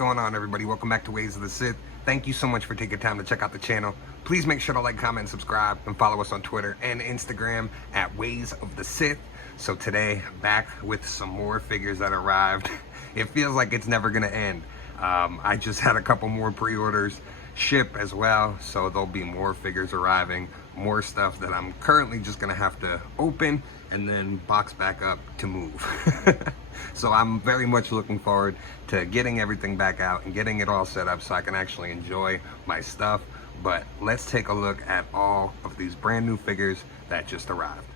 going on, everybody? Welcome back to Ways of the Sith. Thank you so much for taking time to check out the channel. Please make sure to like, comment, and subscribe, and follow us on Twitter and Instagram at Ways of the Sith. So today, back with some more figures that arrived. It feels like it's never gonna end. I just had a couple more pre-orders ship as well, so there'll be more figures arriving, more stuff that I'm currently just gonna have to open and then box back up to move. So I'm very much looking forward to getting everything back out and getting it all set up so I can actually enjoy my stuff. But let's take a look at all of these brand new figures that just arrived.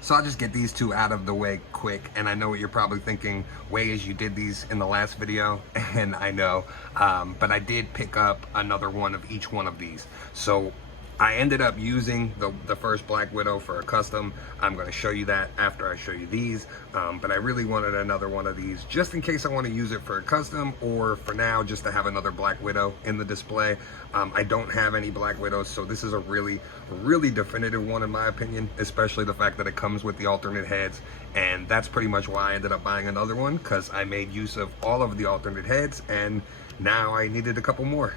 So I'll just get these two out of the way quick, and I know what you're probably thinking, Ways, you did these in the last video, and I know, but I did pick up another one of each one of these. So I ended up using the first Black Widow for a custom. I'm going to show you that after I show you these, but I really wanted another one of these just in case I want to use it for a custom, or for now just to have another Black Widow in the display. I don't have any Black Widows, so this is a really definitive one in my opinion, especially the fact that it comes with the alternate heads, and that's pretty much why I ended up buying another one, because I made use of all of the alternate heads and now I needed a couple more.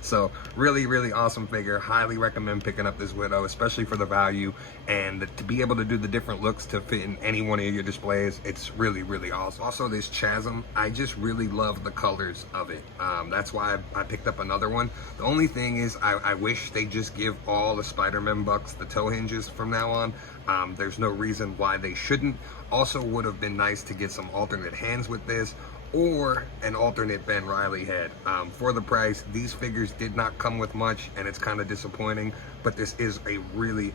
So really awesome figure. Highly recommend picking up this Widow, especially for the value, and to be able to do the different looks to fit in any one of your displays. It's really awesome. Also, this Chasm, I just really love the colors of it. That's why I picked up another one. The only thing is I wish they just give all the Spider-Man bucks the toe hinges from now on. There's no reason why they shouldn't. Also would have been nice to get some alternate hands with this, or an alternate Ben Reilly head. For the price, these figures did not come with much, and it's kind of disappointing, but this is a really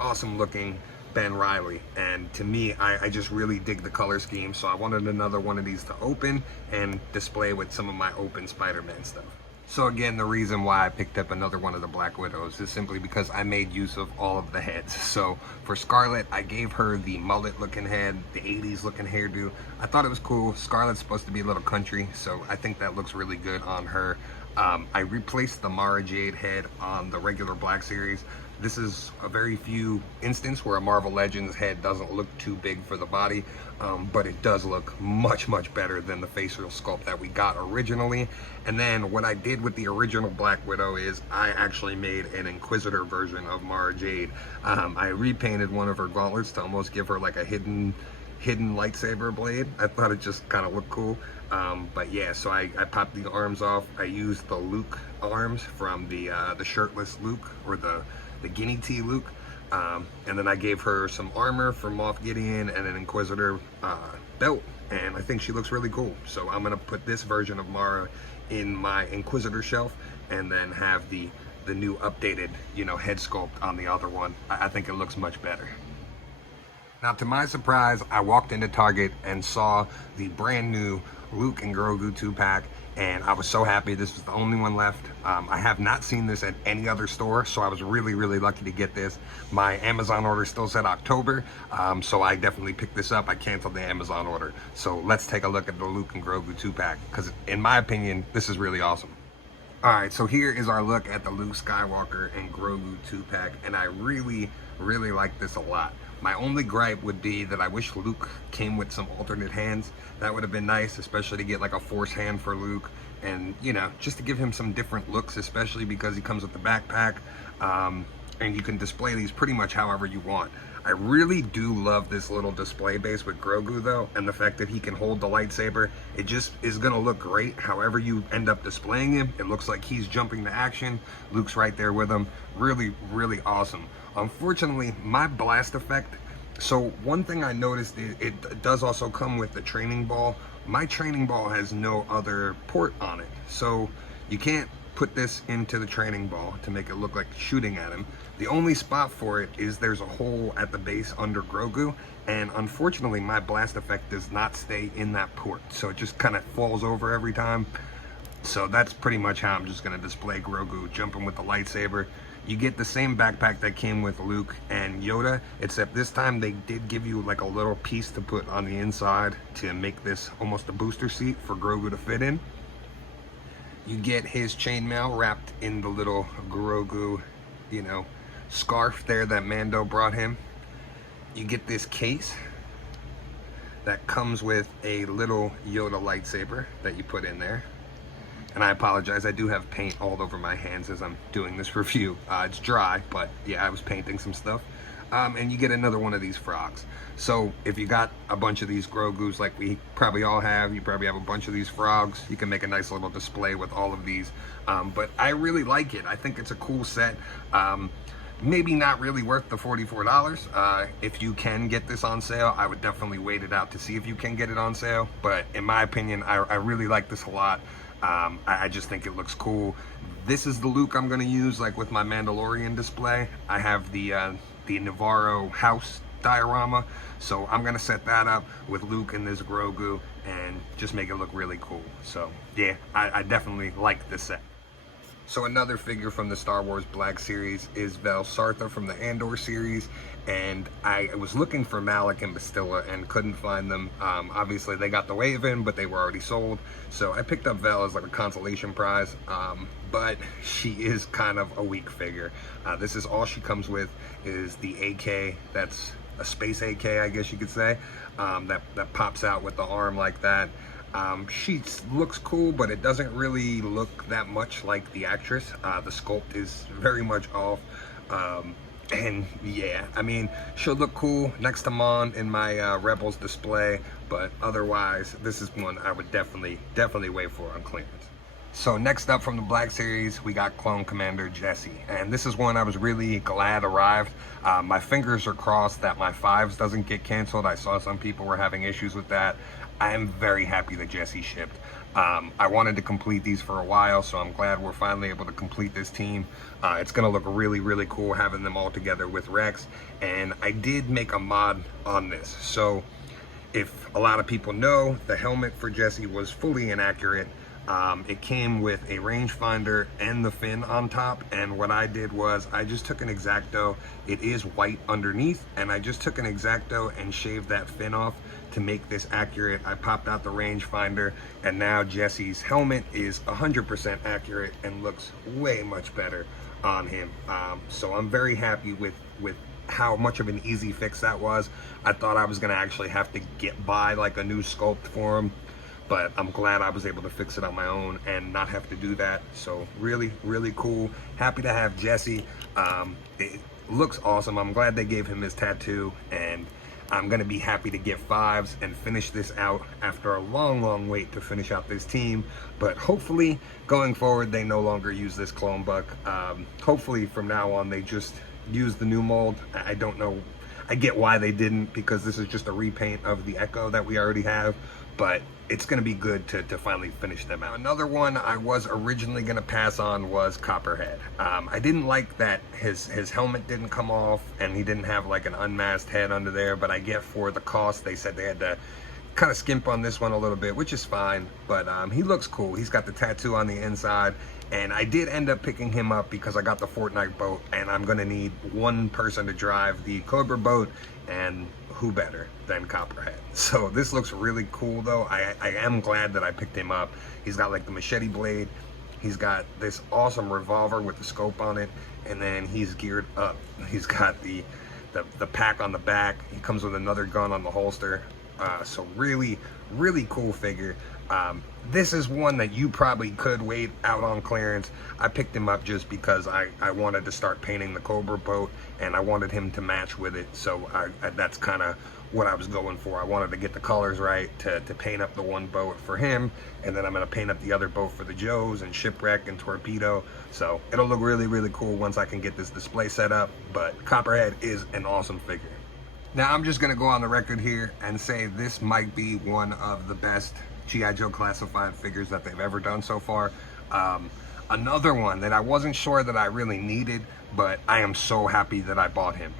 awesome looking Ben Reilly, and to me, I just really dig the color scheme, so I wanted another one of these to open and display with some of my open Spider-Man stuff. So again, the reason why I picked up another one of the Black Widows is simply because I made use of all of the heads. So for Scarlet, I gave her the mullet looking head, the 80s looking hairdo. I thought it was cool. Scarlet's supposed to be a little country, so I think that looks really good on her. I replaced the Mara Jade head on the regular Black Series. This is a very few instance where a Marvel Legends head doesn't look too big for the body, but it does look much better than the facial sculpt that we got originally. And then what I did with the original Black Widow is I actually made an Inquisitor version of Mara Jade. I repainted one of her gauntlets to almost give her like a hidden lightsaber blade. I thought it just kind of looked cool. But yeah, so I popped the arms off. I used the Luke arms from the shirtless Luke, or the Guinea Tea Luke, and then I gave her some armor from Moff Gideon and an Inquisitor belt, and I think she looks really cool. So I'm gonna put this version of Mara in my Inquisitor shelf, and then have the new updated, head sculpt on the other one. I think it looks much better. Now, to my surprise, I walked into Target and saw the brand new Luke and Grogu 2-pack, and I was so happy. This was the only one left. I have not seen this at any other store, so I was really lucky to get this. My Amazon order still said October, so I definitely picked this up. I canceled the Amazon order. So let's take a look at the Luke and Grogu 2-pack, because in my opinion, this is really awesome. All right, so here is our look at the Luke Skywalker and Grogu 2-pack, and I really like this a lot. My only gripe would be that I wish Luke came with some alternate hands. That would have been nice, especially to get like a Force hand for Luke, and just to give him some different looks, especially because he comes with the backpack, and you can display these pretty much however you want. I really do love this little display base with Grogu though, and the fact that he can hold the lightsaber. It just is gonna look great however you end up displaying him. It looks like he's jumping to action. Luke's right there with him. Really awesome. Unfortunately, my blast effect, so one thing I noticed is it does also come with the training ball. My training ball has no other port on it, so you can't put this into the training ball to make it look like shooting at him. The only spot for it is there's a hole at the base under Grogu, and unfortunately my blast effect does not stay in that port, so it just kind of falls over every time. So that's pretty much how I'm just going to display Grogu jumping with the lightsaber. You get the same backpack that came with Luke and Yoda, except this time they did give you like a little piece to put on the inside to make this almost a booster seat for Grogu to fit in. You get his chainmail wrapped in the little Grogu, scarf there that Mando brought him. You get this case that comes with a little Yoda lightsaber that you put in there. And I apologize, I do have paint all over my hands as I'm doing this review. It's dry, but yeah, I was painting some stuff. And you get another one of these frogs. So if you got a bunch of these Grogus like we probably all have, you probably have a bunch of these frogs, you can make a nice little display with all of these. But I really like it. I think it's a cool set. Maybe not really worth the $44. If you can get this on sale, I would definitely wait it out to see if you can get it on sale. But in my opinion, I really like this a lot. I just think it looks cool. This is the Luke I'm gonna use, like with my Mandalorian display. I have the Navarro house diorama, so I'm gonna set that up with Luke and this Grogu and just make it look really cool. So yeah, I definitely like this set. So another figure from the Star Wars Black series is Vel Sartha from the Andor series, and I was looking for Malik and Bastilla and couldn't find them. Obviously they got the wave in, but they were already sold, so I picked up Vel as like a consolation prize, but she is kind of a weak figure. This is all she comes with, is the AK. That's a space AK, I guess you could say, that pops out with the arm like that. She looks cool, but it doesn't really look that much like the actress. The sculpt is very much off. And yeah, I mean, she'll look cool next to Mon in my Rebels display, but otherwise, this is one I would definitely wait for on clearance. So next up from the Black series, we got Clone Commander Jesse, and this is one I was really glad arrived. My fingers are crossed that my 5s doesn't get canceled. I saw some people were having issues with that. I am very happy that Jesse shipped. I wanted to complete these for a while, so I'm glad we're finally able to complete this team. It's gonna look really cool having them all together with Rex, and I did make a mod on this. So if a lot of people know, the helmet for Jesse was fully inaccurate. It came with a rangefinder and the fin on top, and what I did was I just took an X-Acto. It is white underneath, and I just took an X-Acto and shaved that fin off to make this accurate. I popped out the rangefinder, and now Jesse's helmet is 100% accurate and looks way much better on him. So I'm very happy with how much of an easy fix that was. I thought I was gonna actually have to buy like a new sculpt for him, but I'm glad I was able to fix it on my own and not have to do that. So really cool. Happy to have Jesse. It looks awesome. I'm glad they gave him his tattoo, and I'm gonna be happy to get 5s and finish this out after a long wait to finish out this team. But hopefully going forward, they no longer use this clone buck. Hopefully from now on, they just use the new mold. I don't know. I get why they didn't, because this is just a repaint of the Echo that we already have, but it's gonna be good to finally finish them out. Another one I was originally gonna pass on was Copperhead. I didn't like that his helmet didn't come off and he didn't have like an unmasked head under there, but I get for the cost, they said they had to kind of skimp on this one a little bit, which is fine, but he looks cool. He's got the tattoo on the inside, and I did end up picking him up because I got the Fortnite boat, and I'm gonna need one person to drive the Cobra boat, and who better than Copperhead? So this looks really cool though. I am glad that I picked him up. He's got like the machete blade, he's got this awesome revolver with the scope on it, and then he's geared up. He's got the pack on the back. He comes with another gun on the holster. So really cool figure. This is one that you probably could wait out on clearance. I picked him up just because I wanted to start painting the Cobra boat, and I wanted him to match with it. So that's kind of what I was going for. I wanted to get the colors right to paint up the one boat for him, and then I'm going to paint up the other boat for the Joes and Shipwreck and Torpedo. So it'll look really cool once I can get this display set up. But Copperhead is an awesome figure. Now I'm just gonna go on the record here and say this might be one of the best G.I. Joe classified figures that they've ever done so far. Another one that I wasn't sure that I really needed, but I am so happy that I bought him.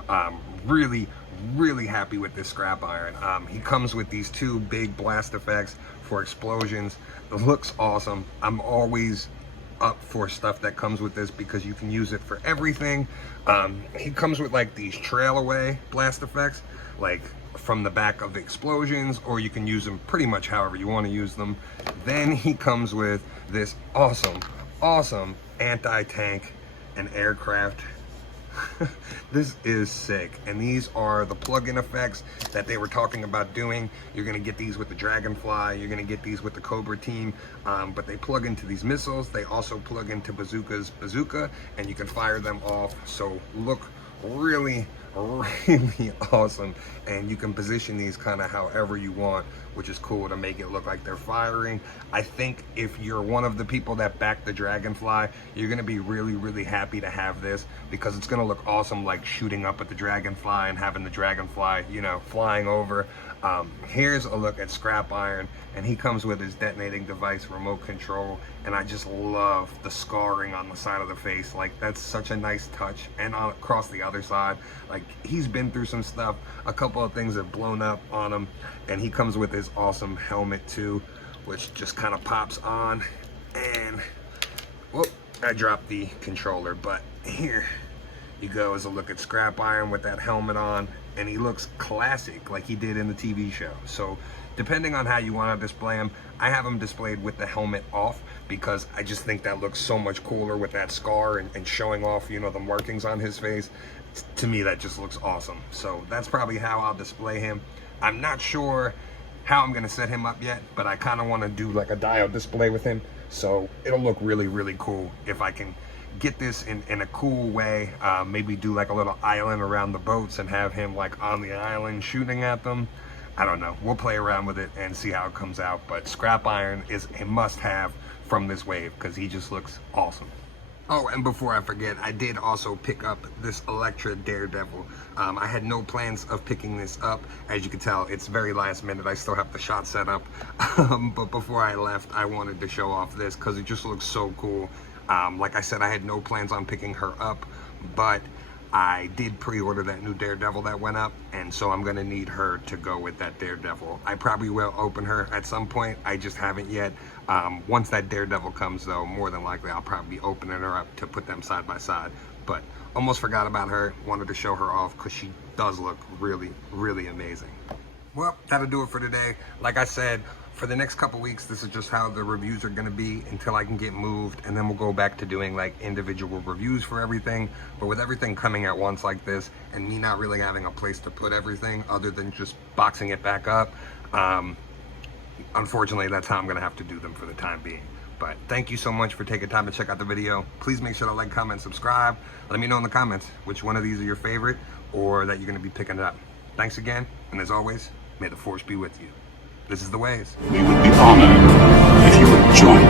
Really happy with this Scrapiron. He comes with these 2 big blast effects for explosions. It looks awesome. I'm always up for stuff that comes with this because you can use it for everything. He comes with like these trail away blast effects, like from the back of the explosions, or you can use them pretty much however you want to use them. Then he comes with this awesome anti-tank and aircraft This is sick. And these are the plug-in effects that they were talking about doing. You're gonna get these with the Dragonfly, you're gonna get these with the Cobra team, but they plug into these missiles. They also plug into Bazooka's bazooka, and you can fire them off. So look really awesome, and you can position these kind of however you want, which is cool to make it look like they're firing. I think if you're one of the people that back the Dragonfly, you're gonna be really happy to have this, because it's gonna look awesome, like shooting up at the Dragonfly and having the Dragonfly, you know, flying over. Here's a look at Scrapiron, and he comes with his detonating device remote control, and I just love the scarring on the side of the face. Like, that's such a nice touch. And across the other side, like, he's been through some stuff. A couple of things have blown up on him, and he comes with his awesome helmet too, which just kind of pops on. And whoop, I dropped the controller, but here you go as a look at Scrapiron with that helmet on, and he looks classic like he did in the TV show. So depending on how you want to display him, I have him displayed with the helmet off, because I just think that looks so much cooler with that scar and showing off, you know, the markings on his face. To me, that just looks awesome. So that's probably how I'll display him. I'm not sure how I'm gonna set him up yet, but I kind of want to do like a diode display with him, so it'll look really cool if I can get this in a cool way. Maybe do like a little island around the boats and have him like on the island shooting at them. I don't know, we'll play around with it and see how it comes out, but Scrapiron is a must-have from this wave because he just looks awesome. Oh, and before I forget, I did also pick up this Electra Daredevil. I had no plans of picking this up. As you can tell, it's very last minute. I still have the shot set up. But before I left, I wanted to show off this because it just looks so cool. Like I said, I had no plans on picking her up, but I did pre-order that new Daredevil that went up, and so I'm gonna need her to go with that Daredevil. I probably will open her at some point, I just haven't yet. Once that Daredevil comes though, more than likely I'll probably be opening her up to put them side by side. But almost forgot about her, wanted to show her off because she does look really amazing. Well, that'll do it for today. Like I said, for the next couple weeks, this is just how the reviews are gonna be until I can get moved, and then we'll go back to doing like individual reviews for everything. But with everything coming at once like this, and me not really having a place to put everything other than just boxing it back up, unfortunately, that's how I'm gonna have to do them for the time being. But thank you so much for taking time to check out the video. Please make sure to like, comment, subscribe. Let me know in the comments which one of these are your favorite or that you're gonna be picking up. Thanks again, and as always, may the force be with you. This is The Ways. We would be honored if you would join